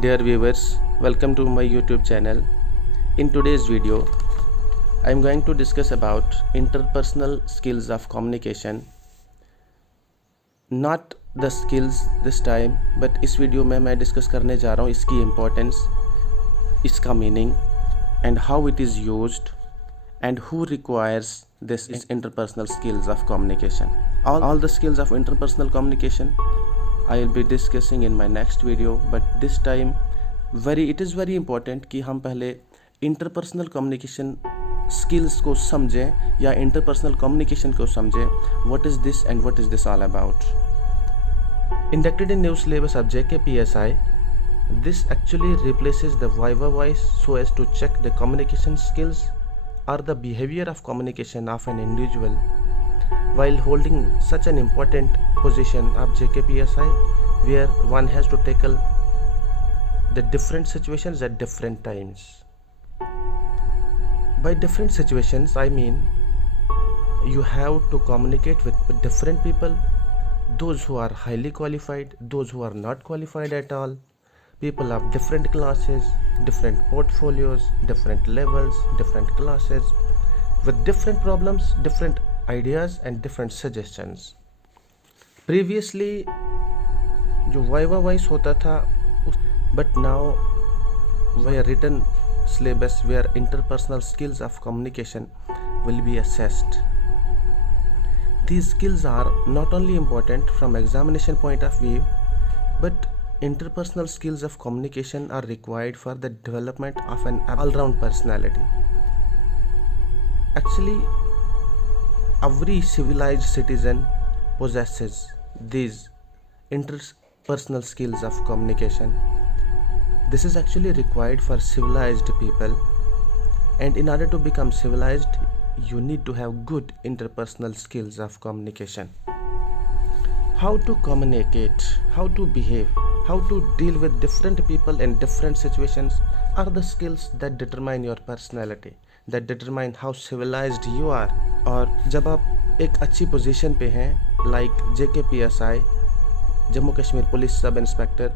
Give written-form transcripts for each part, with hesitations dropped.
Dear viewers, welcome to my YouTube channel. In today's video, I am going to discuss about interpersonal skills of communication. Not the skills this time, but इस video में मैं discuss करने जा रहा हूँ इसकी importance, इसका meaning and how it is used and who requires this interpersonal skills of communication. All the skills of interpersonal communication I will be discussing in my next video, but this time it is very important कि हम पहले interpersonal communication skills को समझें या interpersonal communication को समझें. What is this and what is this all about? Inducted in new syllabus of JKPSI, this actually replaces the Viva voice so as to check the communication skills or the behavior of communication of an individual while holding such an important position of JKPSI, where one has to tackle the different situations at different times. By different situations, I mean you have to communicate with different people, those who are highly qualified, those who are not qualified at all, people of different classes, different portfolios, different levels, different classes, with different problems, different ideas and different suggestions. Previously जो viva voice होता था, but now via written syllabus where interpersonal skills of communication will be assessed. These skills are not only important from examination point of view, but interpersonal skills of communication are required for the development of an all-round personality. Actually, every civilized citizen possesses these interpersonal skills of communication. This is actually required for civilized people, and in order to become civilized, you need to have good interpersonal skills of communication. How to communicate, how to behave, how to deal with different people in different situations are the skills that determine your personality, that determine how civilized you are. और जब आप एक अच्छी position पे हैं, like JKPSI, Jammu Kashmir Police Sub Inspector,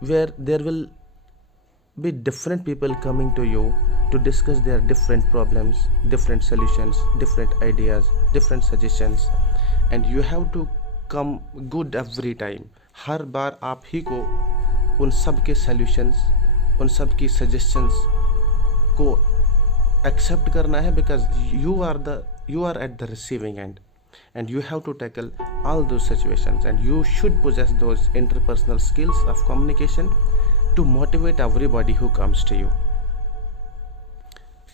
where there will be different people coming to you to discuss their different problems, different solutions, different ideas, different suggestions, and you have to come good every time. हर बार आप ही को उन सब के solutions, उन सब की suggestions को accept करना है, because you are at the receiving end and you have to tackle all those situations, and you should possess those interpersonal skills of communication to motivate everybody who comes to you.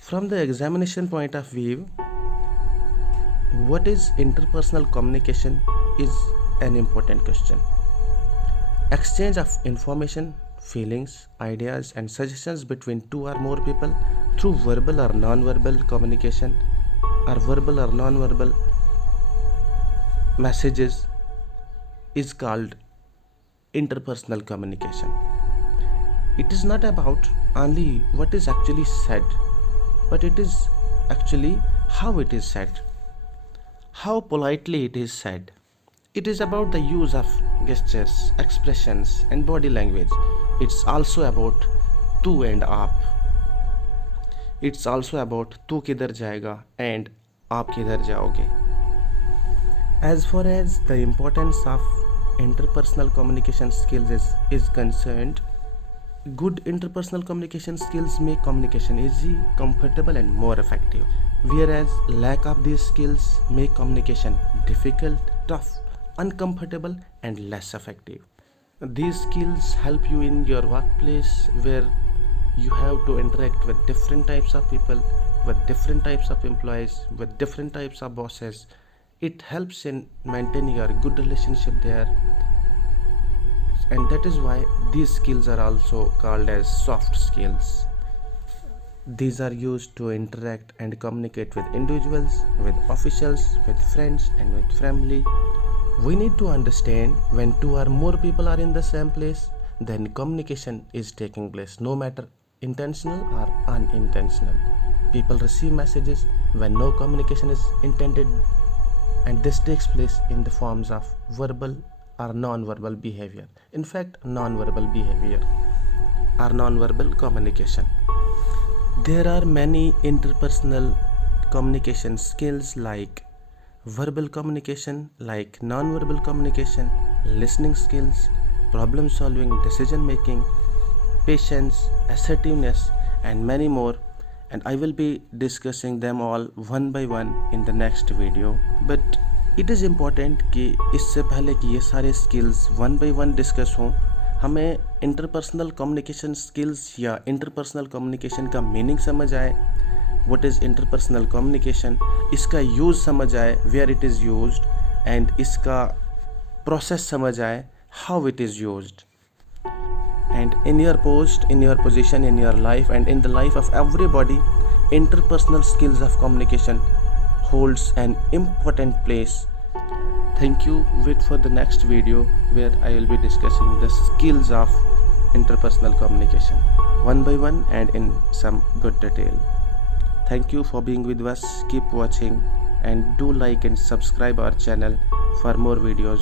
From the examination point of view, what is interpersonal communication is an important question. Exchange of information, feelings, ideas and suggestions between two or more people through verbal or non-verbal communication or verbal or non-verbal messages is called interpersonal communication. It is not about only what is actually said, but it is actually how it is said, how politely it is said. It is about the use of gestures, expressions and body language. It's also about tu and aap. It's also about tu kidhar jayega and aap kidhar jaoge. As far as the importance of interpersonal communication skills is concerned, good interpersonal communication skills make communication easy, comfortable and more effective, whereas lack of these skills make communication difficult, tough, uncomfortable and less effective. These skills help you in your workplace, where you have to interact with different types of people, with different types of employees, with different types of bosses. It helps in maintaining a good relationship there, and that is why these skills are also called as soft skills. These are used to interact and communicate with individuals, with officials, with friends and with family. We need to understand when two or more people are in the same place, then communication is taking place, no matter intentional or unintentional. People receive messages when no communication is intended, and this takes place in the forms of verbal or non-verbal behavior. In fact, non-verbal behavior. or non-verbal communication. There are many interpersonal communication skills like verbal communication, like non-verbal communication, listening skills, problem solving, decision making, patience, assertiveness, and many more. And I will be discussing them all one by one in the next video. But it is important कि इससे पहले कि ये सारे skills one by one discuss हों, हमें interpersonal communication skills या interpersonal communication का meaning समझ आए, what is interpersonal communication, इसका use समझ आए, where it is used, and इसका process समझ आए, how it is used. And in your post, in your position, in your life, and in the life of everybody, interpersonal skills of communication holds an important place. Thank you. Wait for the next video where I will be discussing the skills of interpersonal communication one by one and in some good detail. Thank you for being with us. Keep watching and do like and subscribe our channel for more videos.